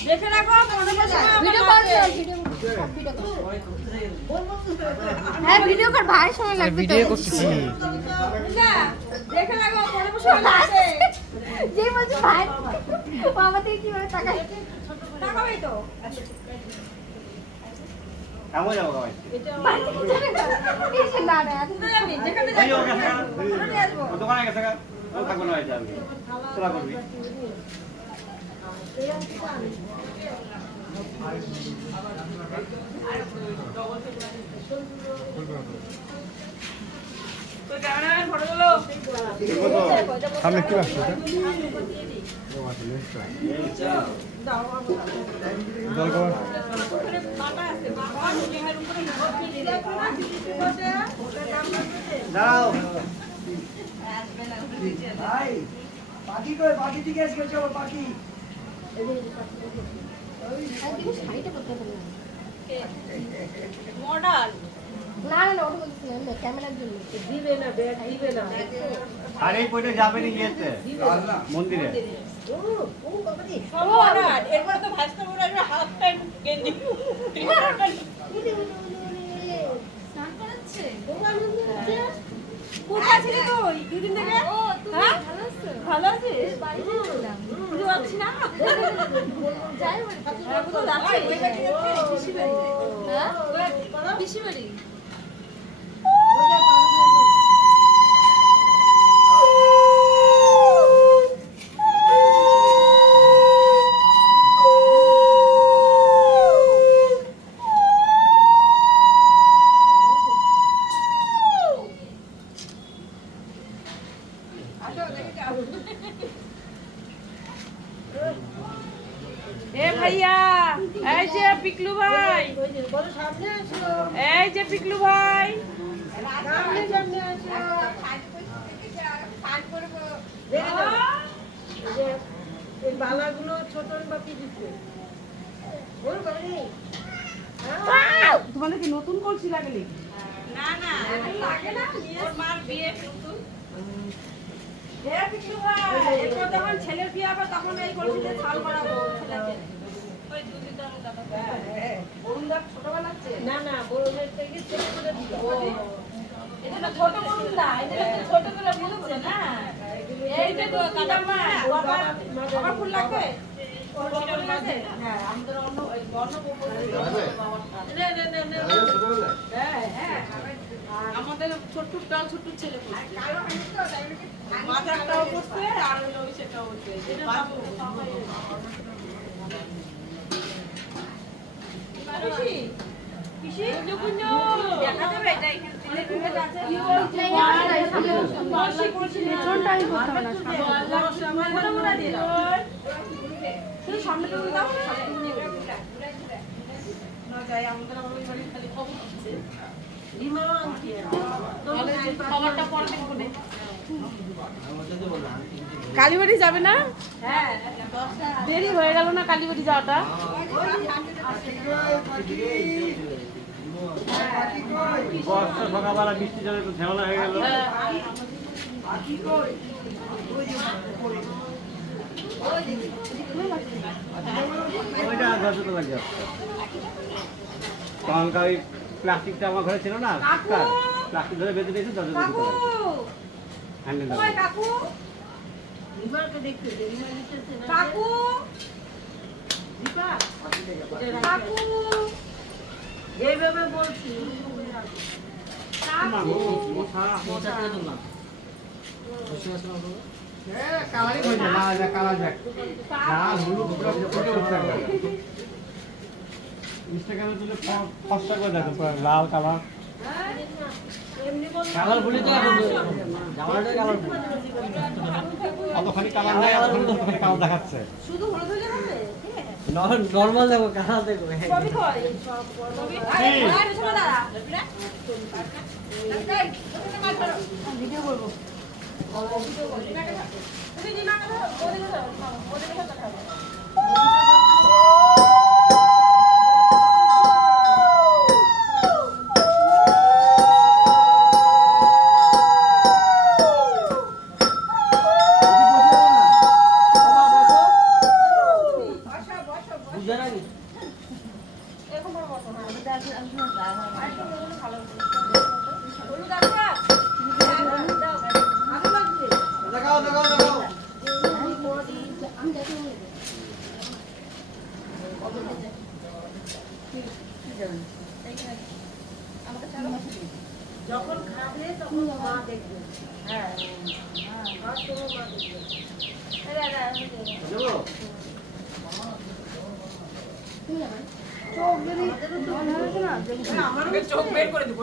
দেখে রাখো ভিডিও হ্যাঁ ভিডিও কর ভাই সময় লাগবে ভিডিও করতেছি দেখে রাখো মনে বসে আছে যে বলছে ভাই বাবা থেকে কি করে টাকা টাকাই তো কেমন যাবো ভাই এসে না না আমি যেখানে যাই দোকানে গেছে থাকবো না ভাই আমি তোরা করবি সামনে কি আসছে দাও পাখি কই পাখি দিকে এসে চলো পাখি মডাল না না ওটা বলছি না ক্যামেরার জন্য দিবে না ব্যাগ দিবে না আর এই পয়টা যাবে নি ইয়েতে মন্দিরে ও বাবা রে সব মডাল এরপর তো ভাস্তা মোড়া হাফ টাইম গেঞ্জি স্নান করাচ্ছে কোথায় ছিলি তুই দুদিন থেকে ও তুমি ভালো আছো ভালো আছিস বাড়িতে ছিলাম বুঝতে পারছি না যাই বলি কোথাও যাচ্ছি পিসি বাড়ি হ্যাঁ পিসি বাড়ি এ ভাইয়া এই যে পিকলু ভাই বলো সামনে আসো এই যে পিকলু ভাই সামনে সামনে আসো এই বালাগুলো ছোট বাপি দিচ্ছে ওর বাড়ি তোমাদের কি নতুন কলসি লাগেলি না না লাগে না ওর মার বিয়ে কিন্তু এ পিকলু ভাই এরপর যখন ছেলের বিয়ে হবে তখন এই কলসিতে ছাল করাবো ছেলেকে ওই দুদিন তো আমি দাদা বরুণ দা ছোটবেলা আছে না না বড়দের থেকে ছোট করে দিল এটা তো ছোট বরুণ দা এটা তো ছোট করে বলছে না এই যে তো কাদামা আমার ফুল লাগবে হ্যাঁ আমাদের অন্য বর্ণ আমাদের ছোট্ট ডাল ছোট্ট ছেলে মাথাটাও করছে আর ওই সেটাও হচ্ছে সামনে কালীবাড়ি যাবে না দেরি হয়ে গেল না কালীবাড়ি যাওয়াটা বর্ষা সকালবেলা বৃষ্টি জলে তো ঝামেলা হয়ে গেল ওইটা যত লাগে তখনকার ওই প্লাস্টিকটা আমার ঘরে ছিল না প্লাস্টিক ধরে বেঁধে দিয়েছে যত হ্যান্ডেল কাকু বিমাকে দেখতে দেরিনা দিতেছে না কাকু দীপা কাকু এইভাবে বলছি কালারই হয়েছে লাল যা কালার যাক লাল হলুদ ইনস্টাগ্রামে তুলে ফসটা করে দেখো লাল কালার কালার বলি তো জামাটা কালার অতখানি কালার নাই অতখানি কালার দেখাচ্ছে শুধু হলুদ হলে হবে নরমাল দেখো কালার দেখো সবই কয় সবই আরে শোনা দাদা ভিডিও করবো তুমি দিনা কথা ওদের কথা দেখাবো এরকম বড় মতো, হ্যাঁ। আরেকটু বেগুনি ভালো হবে। হলুদ আছে? দাও। ভালো লাগবে। দেখাও দেখাও দেখাও যখন খাবে তখন মা দেখবে। হ্যাঁ খাওয়ার সময় মা দেখবে। দেবো? চোখ যদি আমারও চোখ বের করে দেবো।